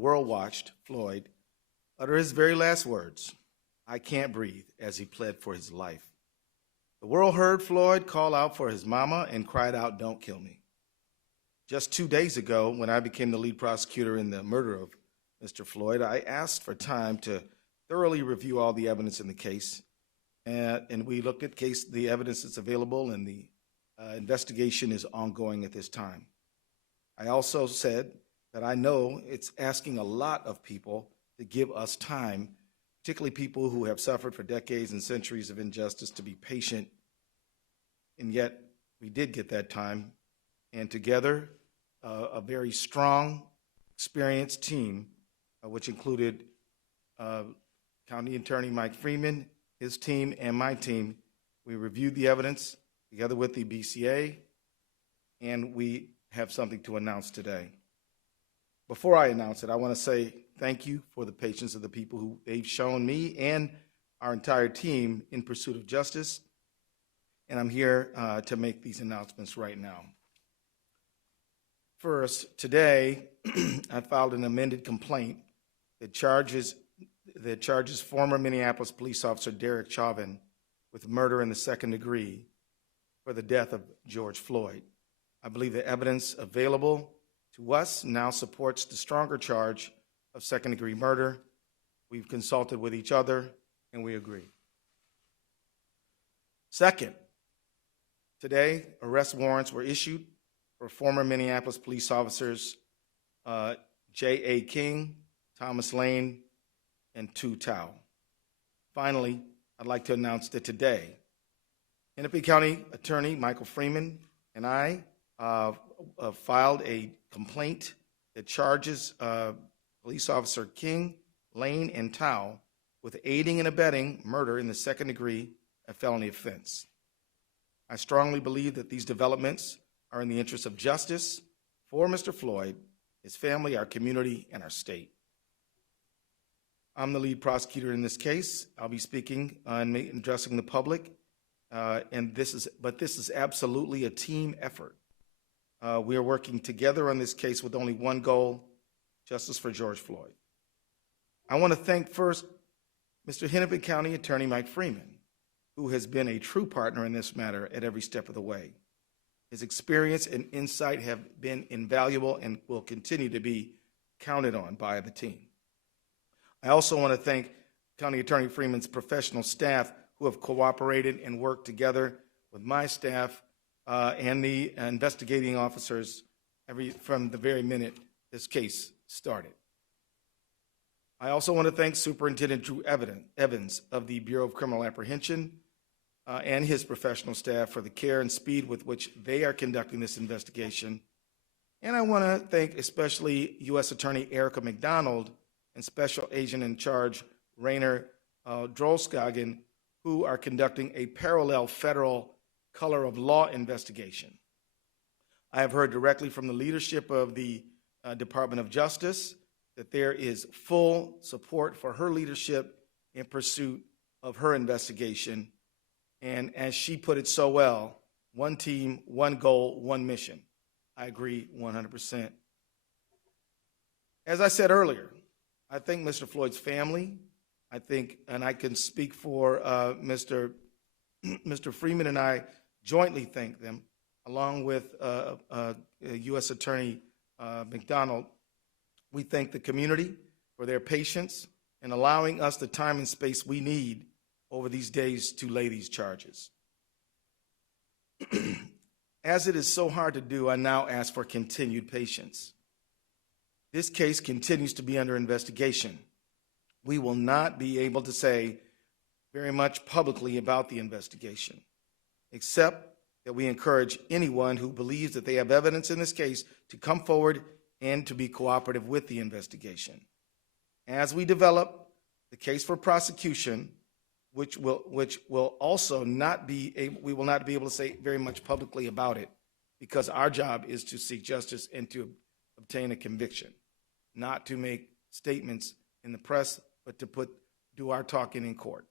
world watched Floyd utter his very last words, "I can't breathe," as he pled for his life. The world heard Floyd call out for his mama and cried out, "Don't kill me." Just 2 days ago, when I became the lead prosecutor in the murder of Mr. Floyd, I asked for time to thoroughly review all the evidence in the case, and we looked at the evidence that's available, and the investigation is ongoing at this time. I also said that I know it's asking a lot of people to give us time, particularly people who have suffered for decades and centuries of injustice, to be patient, and yet we did get that time, and together, a very strong, experienced team, which included County Attorney Mike Freeman, his team, and my team. We reviewed the evidence together with the BCA, and we have something to announce today. Before I announce it, I want to say thank you for the patience of the people who they've shown me and our entire team in pursuit of justice, and I'm here to make these announcements right now. First, today, I filed an amended complaint that charges former Minneapolis police officer Derek Chauvin with murder in the second degree for the death of George Floyd. I believe the evidence available to us now supports the stronger charge of second-degree murder. We've consulted with each other, and we agree. Second, today, arrest warrants were issued for former Minneapolis police officers J.A. King, Thomas Lane, and Tu Tao. Finally, I'd like to announce that today, Hennepin County Attorney Michael Freeman and I filed a complaint that charges police officer King, Lane, and Tao with aiding and abetting murder in the second degree, a felony offense. I strongly believe that these developments are in the interest of justice for Mr. Floyd, his family, our community, and our state. I'm the lead prosecutor in this case. I'll be speaking and addressing the public, but this is absolutely a team effort. We are working together on this case with only one goal: justice for George Floyd. I want to thank first Mr. Hennepin County Attorney Mike Freeman, who has been a true partner in this matter at every step of the way. His experience and insight have been invaluable and will continue to be counted on by the team. I also want to thank County Attorney Freeman's professional staff who have cooperated and worked together with my staff and the investigating officers from the very minute this case started. I also want to thank Superintendent Drew Evans of the Bureau of Criminal Apprehension and his professional staff for the care and speed with which they are conducting this investigation. And I want to thank especially U.S. Attorney Erica McDonald and Special Agent in Charge Rainer Drolskagen, who are conducting a parallel federal color of law investigation. I have heard directly from the leadership of the Department of Justice that there is full support for her leadership in pursuit of her investigation. And as she put it so well, one team, one goal, one mission. I agree 100%. As I said earlier, I thank Mr. Floyd's family. I think, and I can speak for Mr. Freeman and I jointly thank them, along with U.S. Attorney McDonald. We thank the community for their patience in allowing us the time and space we need over these days to lay these charges. As it is so hard to do, I now ask for continued patience. This case continues to be under investigation. We will not be able to say very much publicly about the investigation, except that we encourage anyone who believes that they have evidence in this case to come forward and to be cooperative with the investigation. As we develop the case for prosecution, which will also not be able, we will not be able to say very much publicly about it, because our job is to seek justice and to obtain a conviction, not to make statements in the press, but to do our talking in court.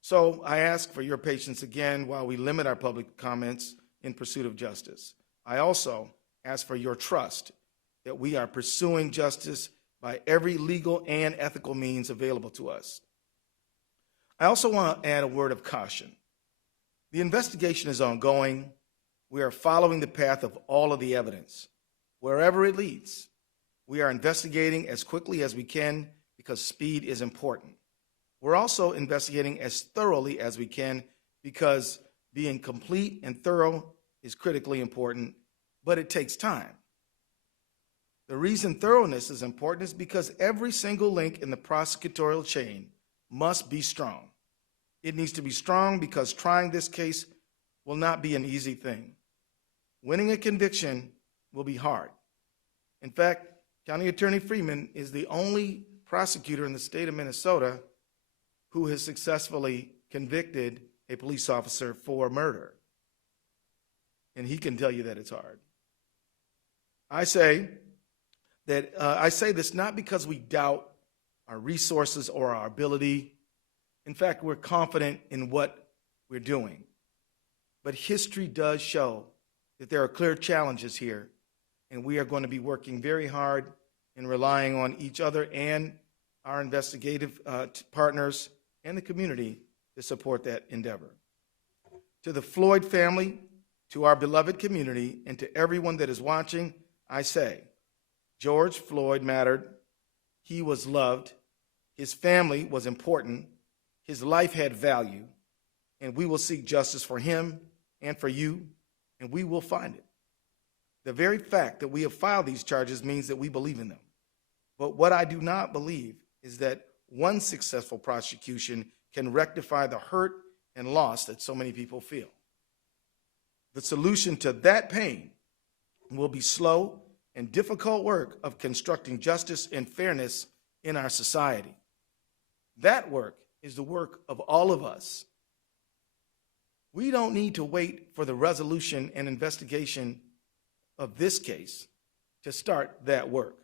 So I ask for your patience again while we limit our public comments in pursuit of justice. I also ask for your trust that we are pursuing justice by every legal and ethical means available to us. I also want to add a word of caution. The investigation is ongoing. We are following the path of all of the evidence. Wherever it leads, we are investigating as quickly as we can because speed is important. We're also investigating as thoroughly as we can because being complete and thorough is critically important, but it takes time. The reason thoroughness is important is because every single link in the prosecutorial chain must be strong. It needs to be strong because trying this case will not be an easy thing. Winning a conviction will be hard. In fact, County Attorney Freeman is the only prosecutor in the state of Minnesota who has successfully convicted a police officer for murder. And he can tell you that it's hard. I say this not because we doubt our resources or our ability. In fact, we're confident in what we're doing. But history does show that there are clear challenges here, and we are going to be working very hard and relying on each other and our investigative partners and the community to support that endeavor. To the Floyd family, to our beloved community, and to everyone that is watching, I say, George Floyd mattered. He was loved. His family was important. His life had value, and we will seek justice for him and for you, and we will find it. The very fact that we have filed these charges means that we believe in them. But what I do not believe is that one successful prosecution can rectify the hurt and loss that so many people feel. The solution to that pain will be slow and difficult work of constructing justice and fairness in our society. That work is the work of all of us. We don't need to wait for the resolution and investigation of this case to start that work.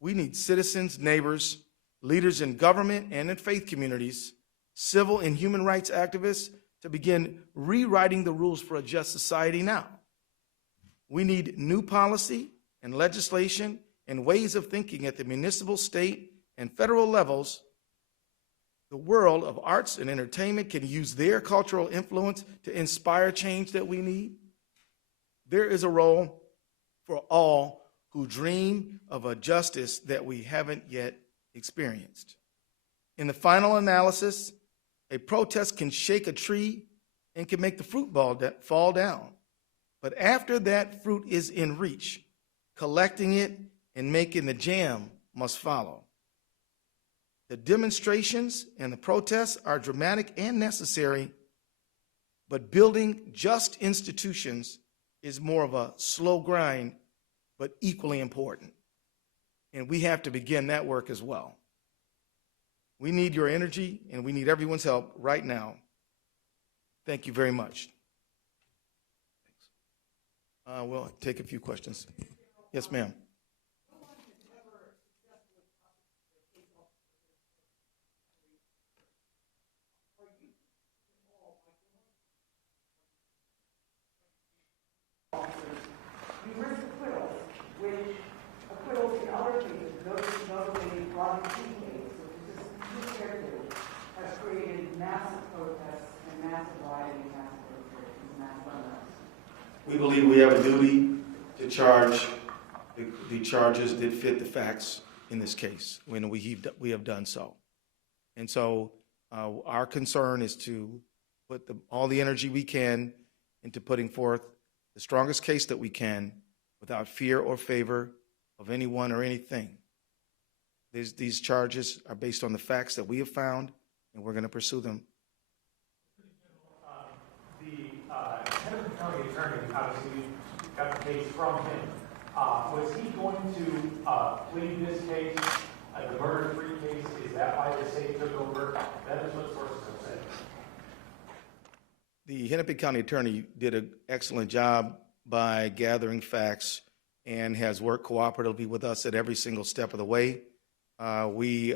We need citizens, neighbors, leaders in government and in faith communities, civil and human rights activists to begin rewriting the rules for a just society now. We need new policy and legislation and ways of thinking at the municipal, state, and federal levels. The world of arts and entertainment can use their cultural influence to inspire change that we need. There is a role for all who dream of a justice that we haven't yet experienced. In the final analysis, a protest can shake a tree and can make the fruit fall down. But after that fruit is in reach, collecting it and making the jam must follow. The demonstrations and the protests are dramatic and necessary, but building just institutions is more of a slow grind, but equally important. And we have to begin that work as well. We need your energy, and we need everyone's help right now. Thank you very much. We'll take a few questions. Yes, ma'am. We believe we have a duty to charge the charges that fit the facts in this case when we have done so. And so our concern is to put all the energy we can into putting forth the strongest case that we can without fear or favor of anyone or anything. These charges are based on the facts that we have found, and we're going to pursue them. The county attorney, obviously, got the case from him. Was he going to plead this case, the murder-free case? Is that why the state took over? That is what sources have said. The Hennepin County attorney did an excellent job by gathering facts and has worked cooperatively with us at every single step of the way. We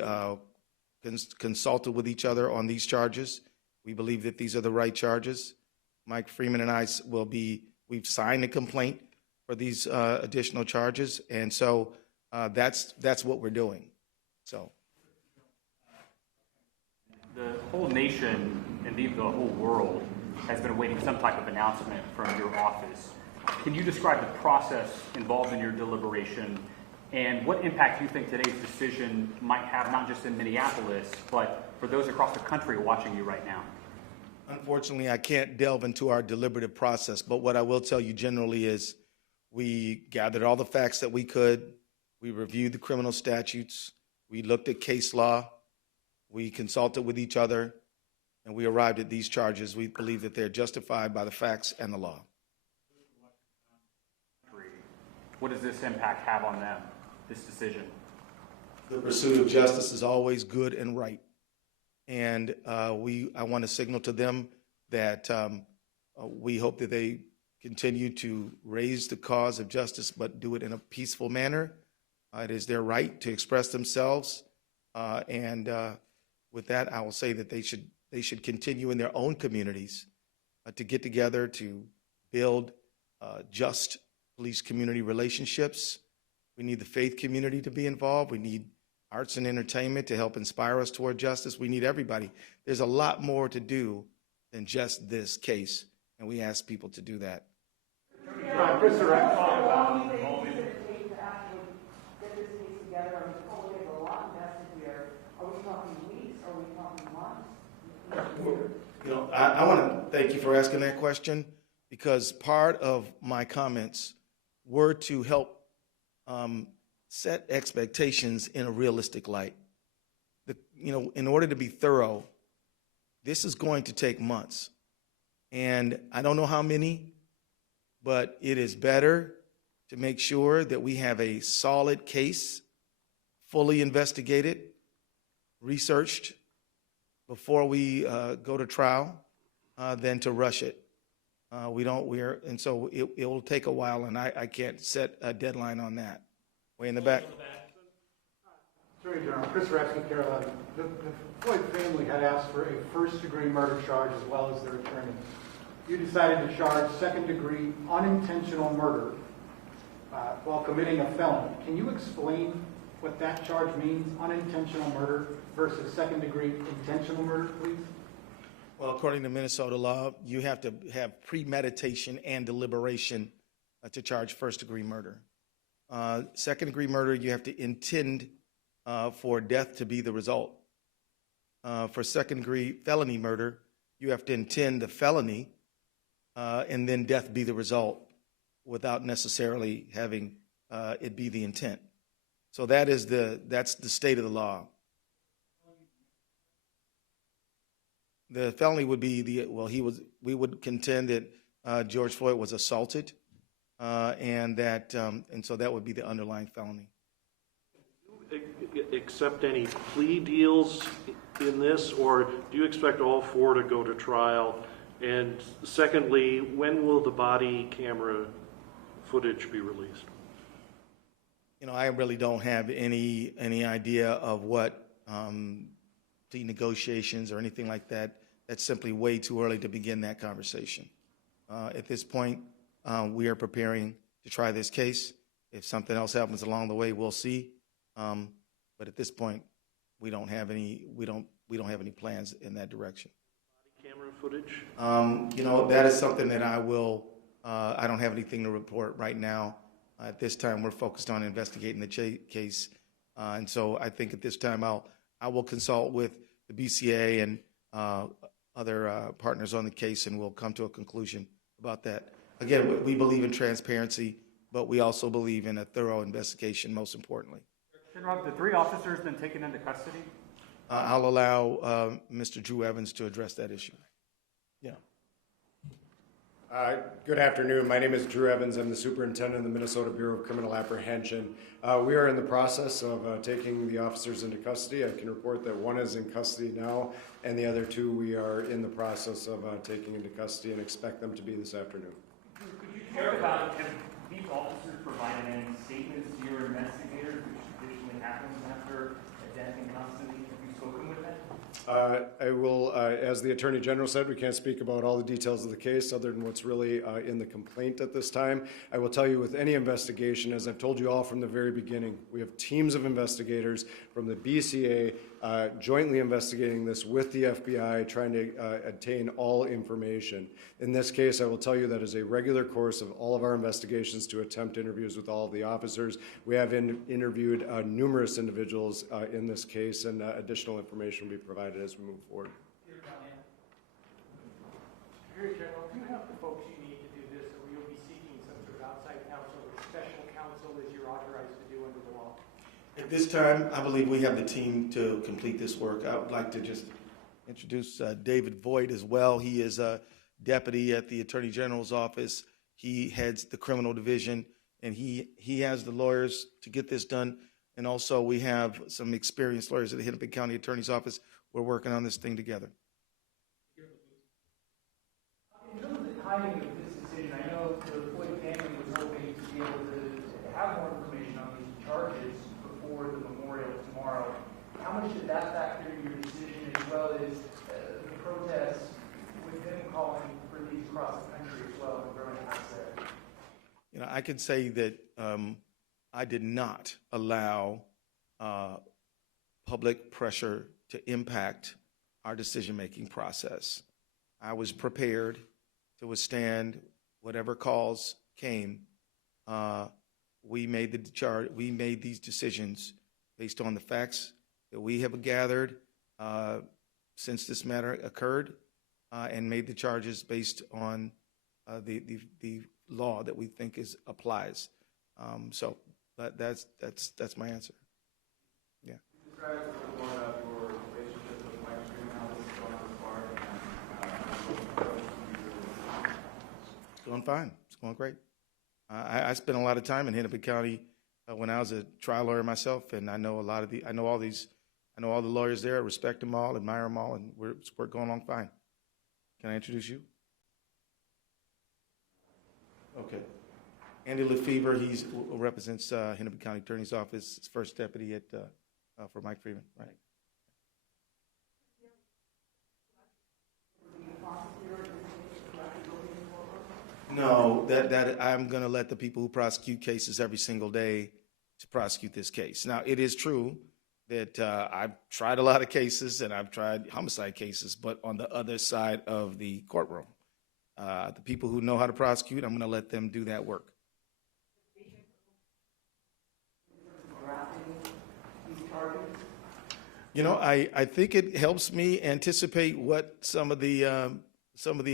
consulted with each other on these charges. We believe that these are the right charges. Mike Freeman and I we've signed a complaint for these additional charges, and so that's what we're doing. So the whole nation, indeed the whole world, has been awaiting some type of announcement from your office. Can you describe the process involved in your deliberation and what impact you think today's decision might have, not just in Minneapolis, but for those across the country watching you right now? unfortunately, I can't delve into our deliberative process, but what I will tell you generally is we gathered all the facts that we could. We reviewed the criminal statutes. We looked at case law. We consulted with each other, and we arrived at these charges. We believe that they're justified by the facts and the law. What does this impact have on them, this decision? The pursuit of justice is always good and right. And I want to signal to them that we hope that they continue to raise the cause of justice, but do it in a peaceful manner. It is their right to express themselves. And with that, I will say that they should continue in their own communities to get together to build just police community relationships. We need the faith community to be involved. We need arts and entertainment to help inspire us toward justice. We need everybody. There's a lot more to do than just this case, and we ask people to do that. Chris, how long do you think it's going to take to actually get this case together? I mean, we have a lot invested here. Are we talking weeks? Are we talking months? You know, I want to thank you for asking that question, because part of my comments were to help set expectations in a realistic light. In order to be thorough, this is going to take months. And I don't know how many, but it is better to make sure that we have a solid case, fully investigated, researched before we go to trial, than to rush it. And so it will take a while, and I can't set a deadline on that. Way in the back. Attorney General, Chris Rapsky, Carolina. The Floyd family had asked for a first-degree murder charge as well as their attorney. You decided to charge second-degree unintentional murder while committing a felony. Can you explain what that charge means, unintentional murder versus second-degree intentional murder, please? Well, according to Minnesota law, you have to have premeditation and deliberation to charge first-degree murder. Second-degree murder, you have to intend for death to be the result. For second-degree felony murder, you have to intend the felony and then death be the result without necessarily having it be the intent. So that's the state of the law. The felony would be we would contend that George Floyd was assaulted, and so that would be the underlying felony. Do you accept any plea deals in this, or do you expect all four to go to trial? And secondly, when will the body camera footage be released? I really don't have any idea of what plea negotiations or anything like that. That's simply way too early to begin that conversation. At this point, we are preparing to try this case. If something else happens along the way, we'll see. But at this point, we don't have any plans in that direction. Body camera footage? That is something that I don't have anything to report right now. At this time, we're focused on investigating the case. And so I think at this time, I will consult with the BCA and other partners on the case, and we'll come to a conclusion about that. Again, we believe in transparency, but we also believe in a thorough investigation, most importantly. Have the three officers been taken into custody? I'll allow Mr. Drew Evans to address that issue. Yeah. Good afternoon. My name is Drew Evans. I'm the superintendent of the Minnesota Bureau of Criminal Apprehension. We are in the process of taking the officers into custody. I can report that one is in custody now, and the other two we are in the process of taking into custody and expect them to be this afternoon. Could you talk about, have these officers provided any statements to your investigators, which traditionally happens after a death in custody? Have you spoken with them? I will, as the Attorney General said, we can't speak about all the details of the case other than what's really in the complaint at this time. I will tell you with any investigation, as I've told you all from the very beginning, we have teams of investigators from the BCA jointly investigating this with the FBI, trying to obtain all information. In this case, I will tell you that is a regular course of all of our investigations to attempt interviews with all of the officers. We have interviewed numerous individuals in this case, and additional information will be provided as we move forward. Attorney General, do you have the folks you need to do this, or will you be seeking some sort of outside counsel or special counsel as you're authorized to do under the law? At this time, I believe we have the team to complete this work. I would like to just introduce David Voigt as well. He is a deputy at the Attorney General's office. He heads the criminal division, and he has the lawyers to get this done. And also, we have some experienced lawyers at the Hennepin County Attorney's Office. We're working on this thing together. In terms of the timing of this decision, I know the Floyd family was hoping to be able to have more information on these charges before the memorial tomorrow. How much did that factor in your decision, as well as the protests with them calling for these across the country as well and growing out there? You know, I can say that I did not allow public pressure to impact our decision-making process. I was prepared to withstand whatever calls came. We made these decisions based on the facts that we have gathered since this matter occurred, and made the charges based on the law that we think applies. So that's my answer. Yeah. Describe a little more about your relationship with Mike Freeman, how this is going so far. It's going fine. It's going great. I spent a lot of time in Hennepin County when I was a trial lawyer myself, and I know all the lawyers there. I respect them all, admire them all, and we're going along fine. Can I introduce you? Okay. Andy Lefevre, he represents Hennepin County Attorney's Office, his first deputy for Mike Freeman. Right. No, that I'm going to let the people who prosecute cases every single day to prosecute this case. Now, it is true that I've tried a lot of cases, and I've tried homicide cases, but on the other side of the courtroom. The people who know how to prosecute, I'm going to let them do that work. You know, I think it helps me anticipate what some of the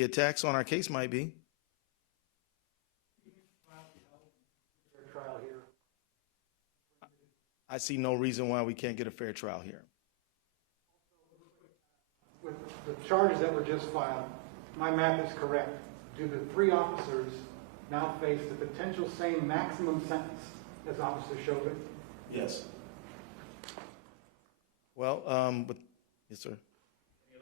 attacks on our case might be. I see no reason why we can't get a fair trial here. With the charges that were just filed, my math is correct. Do the three officers now face the potential same maximum sentence as Officer Chauvin? Yes. Well, yes, sir. I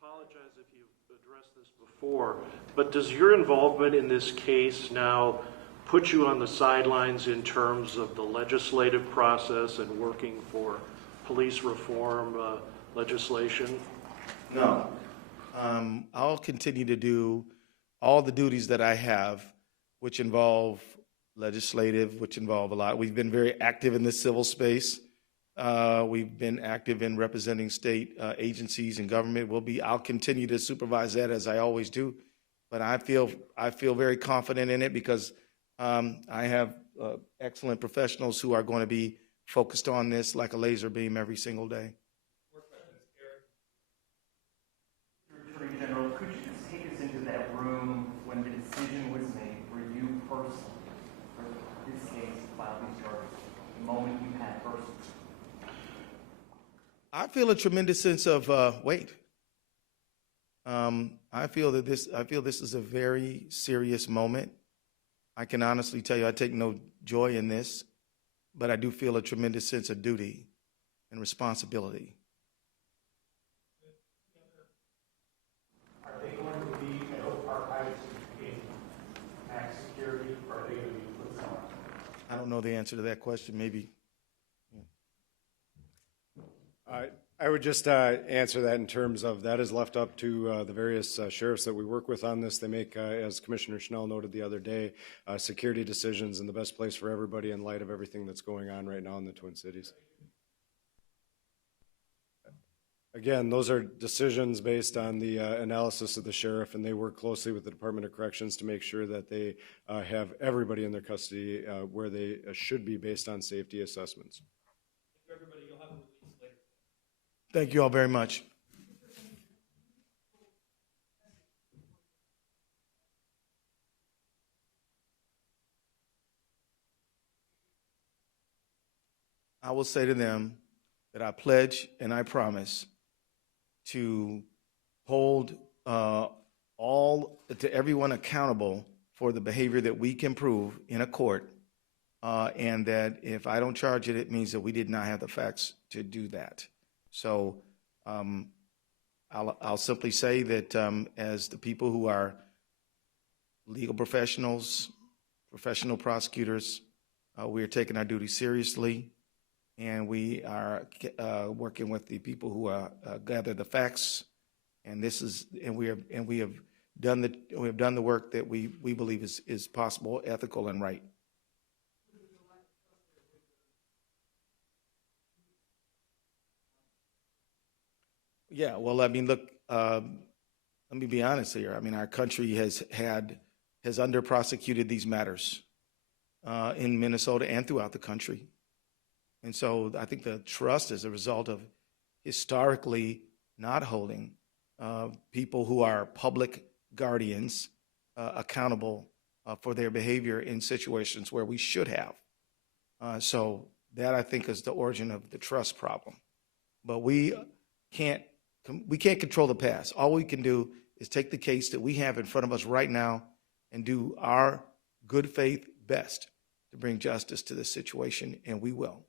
apologize if you've addressed this before, but does your involvement in this case now put you on the sidelines in terms of the legislative process and working for police reform legislation? No. I'll continue to do all the duties that I have, which involve legislative, which involve a lot. We've been very active in the civil space. We've been active in representing state agencies and government. I'll continue to supervise that as I always do. But I feel very confident in it because I have excellent professionals who are going to be focused on this like a laser beam every single day. Attorney General, could you just take us into that room when the decision was made for you personally, for this case, to file these charges, the moment you had personally? I feel a tremendous sense of weight. I feel this is a very serious moment. I can honestly tell you I take no joy in this, but I do feel a tremendous sense of duty and responsibility. Are they going to be archived in max security, or are they going to be put somewhere? I don't know the answer to that question. Maybe. I I would just answer that in terms of that is left up to the various sheriffs that we work with on this. They make, as Commissioner Schnell noted the other day, security decisions in the best place for everybody in light of everything that's going on right now in the Twin Cities. Again, those are decisions based on the analysis of the sheriff, and they work closely with the Department of Corrections to make sure that they have everybody in their custody where they should be based on safety assessments. Thank you all very much. I will say to them that I pledge and I promise to hold everyone accountable for the behavior that we can prove in a court, and that if I don't charge it, it means that we did not have the facts to do that. So I'll simply say that as the people who are legal professionals, professional prosecutors, we are taking our duty seriously, and we are working with the people who gather the facts, and we have done the work that we believe is possible, ethical, and right. Yeah, well, I mean, look, let me be honest here. I mean, our country has under-prosecuted these matters in Minnesota and throughout the country. And so I think the trust is a result of historically not holding people who are public guardians accountable for their behavior in situations where we should have. So that, I think, is the origin of the trust problem. But we can't control the past. All we can do is take the case that we have in front of us right now and do our good faith best to bring justice to this situation, and we will.